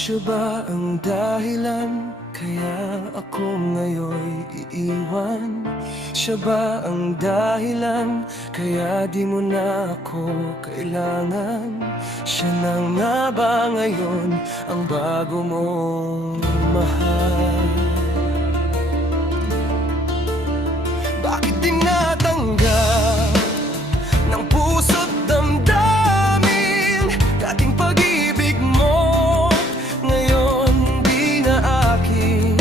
Siya ba ang dahilan kaya ako ngayon'y iiwan? Siya ba ang dahilan kaya di mo na ako kailangan? Siya na nga ba ngayon ang bago mong mahal? Bakit tinatanggap ng puso't damdamin dating pag-ibig mo? Ngayon di na akin.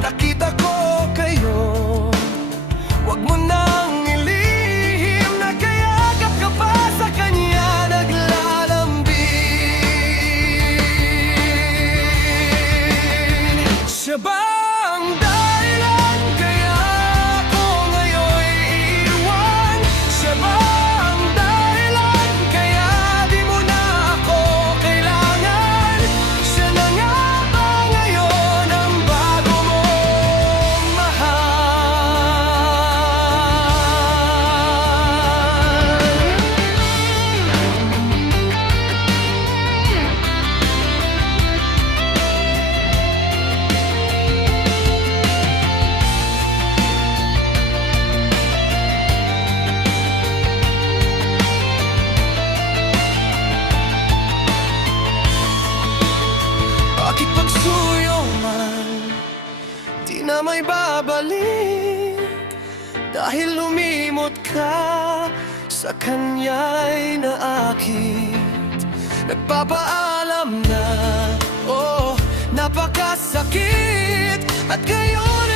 Nakita ko kayo, wag mo nang ilihim. Nagkayakap ka pa sa kanya, naglalambing. Siya ba ang dahilan kaya ako ngayon'y iiwan? Siya ba ang dahilan kaya di mo na ako kailangan? Siya na nga ba ngayon ang bago mong bakit pagsuyo man di na may babalik? Dahil lumimot ka sa kanya'y naakit. Nagpapaalam na, oh, napakasakit. At ngayon